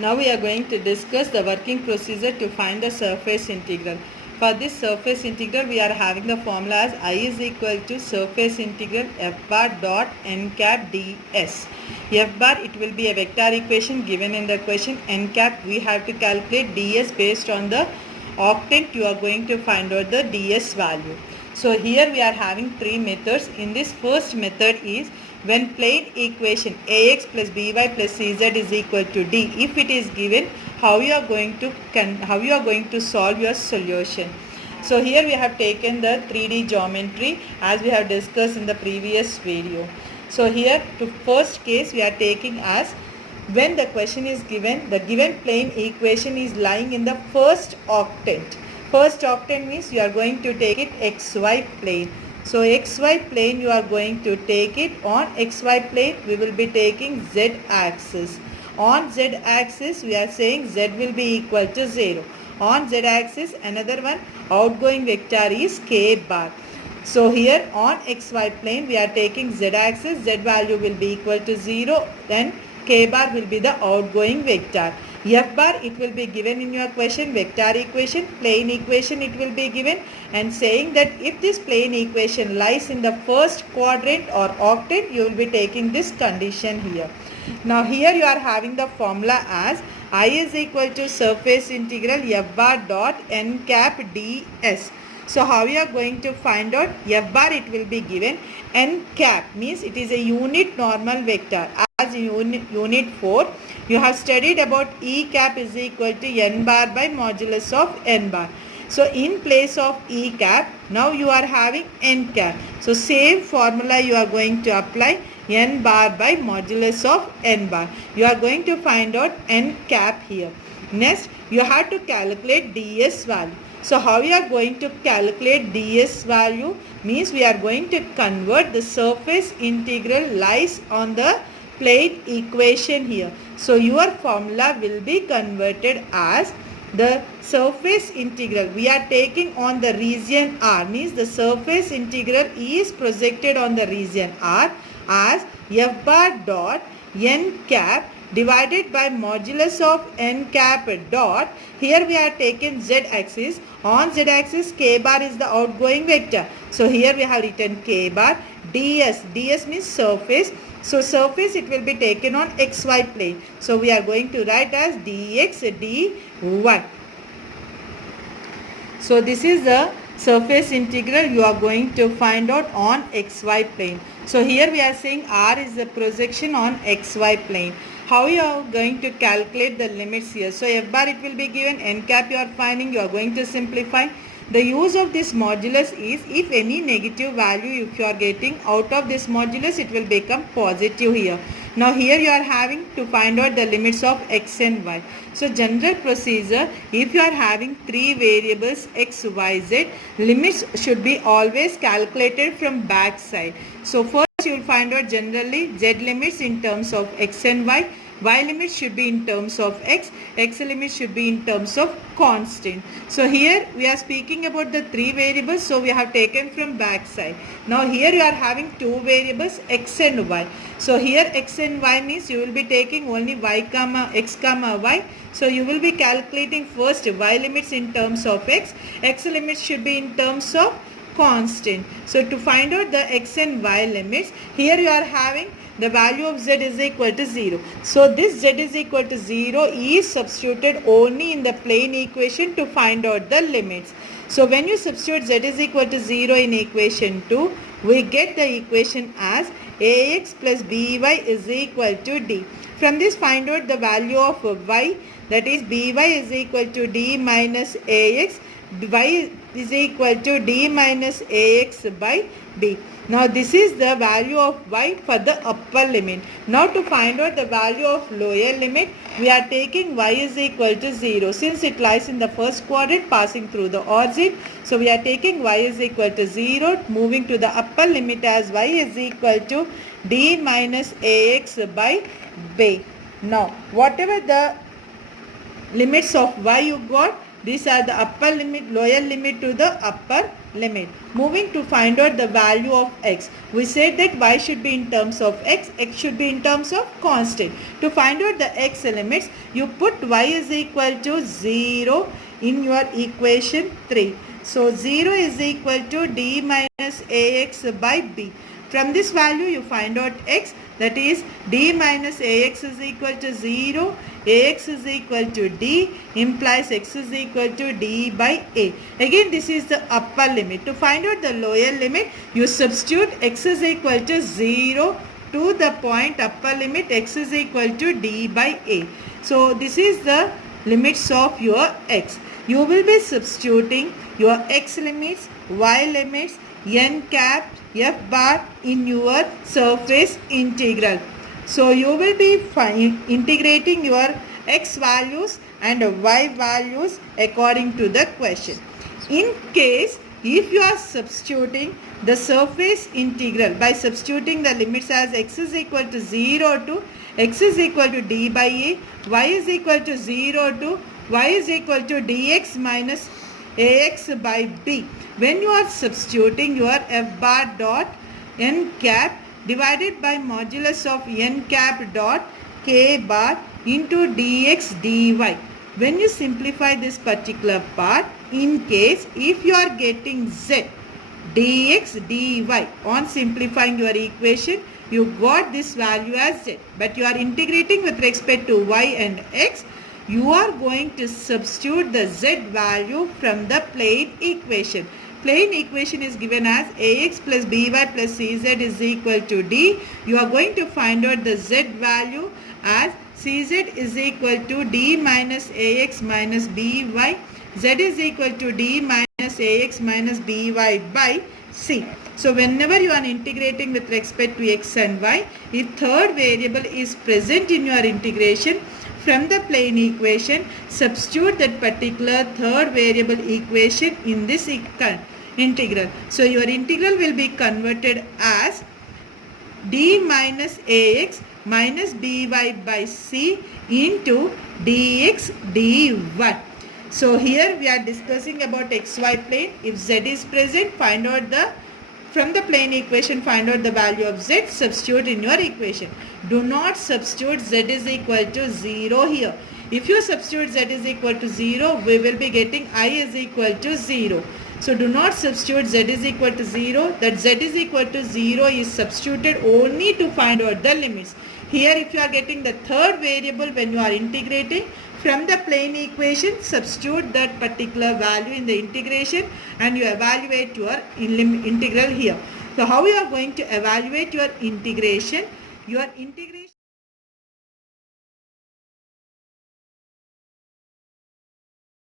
Now we are going to discuss the working procedure to find the surface integral. For this surface integral, we are having the formula as I is equal to surface integral f bar dot n cap ds. F bar, it will be a vector equation given in the question. N cap, we have to calculate ds based on the octant you are going to find out the ds value. So here we are having three methods. In this first method is when plane equation ax plus by plus cz is equal to d. If it is given, how you are going to solve your solution. So here we have taken the 3D geometry as we have discussed in the previous video. So here to first case we are taking as when the question is given, the given plane equation is lying in the first octant. First octant means you are going to take it xy plane. So xy plane you are going to take it. On xy plane we will be taking z axis. On z axis we are saying z will be equal to 0. On z axis another one outgoing vector is k bar. So here on xy plane we are taking z axis, z value will be equal to 0, then k bar will be the outgoing vector. F bar, it will be given in your question, vector equation, plane equation it will be given, and saying that if this plane equation lies in the first quadrant or octant, you will be taking this condition here. Now here you are having the formula as I is equal to surface integral f bar dot n cap ds. So how you are going to find out? F bar, it will be given. N cap means it is a unit normal vector. As in unit 4, you have studied about E cap is equal to n bar by modulus of n bar. So in place of E cap, now you are having n cap. So same formula you are going to apply, n bar by modulus of n bar. You are going to find out n cap here. Next, you have to calculate ds value. So how we are going to calculate ds value means we are going to convert the surface integral lies on the plane equation here. So your formula will be converted as the surface integral. We are taking on the region R, means the surface integral is projected on the region R as f bar dot n cap divided by modulus of n cap dot. Here we are taking z axis. On z axis k bar is the outgoing vector. So here we have written k bar. ds means surface. So surface it will be taken on xy plane. So we are going to write as dx dy. So this is the surface integral you are going to find out on xy plane. So here we are saying R is the projection on xy plane. How you are going to calculate the limits here? So f bar it will be given, n cap you are finding, you are going to simplify. The use of this modulus is if any negative value if you are getting out of this modulus, it will become positive here. Now here you are having to find out the limits of x and y. So general procedure, if you are having three variables x, y, z, limits should be always calculated from back side. So first you will find out generally z limits in terms of x and y limits should be in terms of x limits should be in terms of constant. So here we are speaking about the three variables, so we have taken from back side. Now here you are having two variables x and y. So here x and y means you will be taking only y comma x comma y. So you will be calculating first y limits in terms of x limits should be in terms of constant. So to find out the x and y limits, here you are having the value of z is equal to 0. So this z is equal to 0 is substituted only in the plane equation to find out the limits. So when you substitute z is equal to 0 in equation 2, we get the equation as ax plus by is equal to d. From this find out the value of y, that is by is equal to d minus ax, y is equal to d minus ax by d. Now this is the value of y for the upper limit. Now to find out the value of lower limit, we are taking y is equal to 0. Since it lies in the first quadrant passing through the origin, so we are taking y is equal to 0, moving to the upper limit as y is equal to d minus ax by b. Now whatever the limits of y you got, These are the upper limit, lower limit to the upper limit. Moving to find out the value of x. We said that y should be in terms of x should be in terms of constant. To find out the x limits, you put y is equal to 0 in your equation 3. So 0 is equal to d minus ax by b. From this value you find out x, that is d minus ax is equal to 0, ax is equal to d, implies x is equal to d by a. Again this is the upper limit. To find out the lower limit, you substitute x is equal to 0 to the point upper limit x is equal to d by a. So this is the limits of your x. You will be substituting your x limits, y limits, n cap, f bar in your surface integral. So you will be integrating your x values and y values according to the question. In case if you are substituting the surface integral by substituting the limits as x is equal to 0 to x is equal to d by a, y is equal to 0 to y is equal to dx minus ax by b. When you are substituting your f bar dot n cap divided by modulus of n cap dot k bar into dx dy. When you simplify this particular part, in case if you are getting z dx dy, on simplifying your equation you got this value as z, but you are integrating with respect to y and x, you are going to substitute the z value from the plane equation. Plane equation is given as ax plus by plus cz is equal to d. You are going to find out the z value as cz is equal to d minus ax minus by, z is equal to d minus ax minus by by c. So whenever you are integrating with respect to x and y, if third variable is present in your integration, from the plane equation, substitute that particular third variable equation in this integral. So your integral will be converted as d minus ax minus by by c into dx dy. So here we are discussing about xy plane. If z is present, find out from the plane equation, find out the value of z, substitute in your equation. Do not substitute z is equal to 0 here. If you substitute z is equal to 0, we will be getting I is equal to 0. So do not substitute z is equal to 0. That z is equal to 0 is substituted only to find out the limits. Here if you are getting the third variable when you are integrating, from the plane equation, substitute that particular value in the integration and you evaluate your integral here. So how you are going to evaluate your integration? Your integration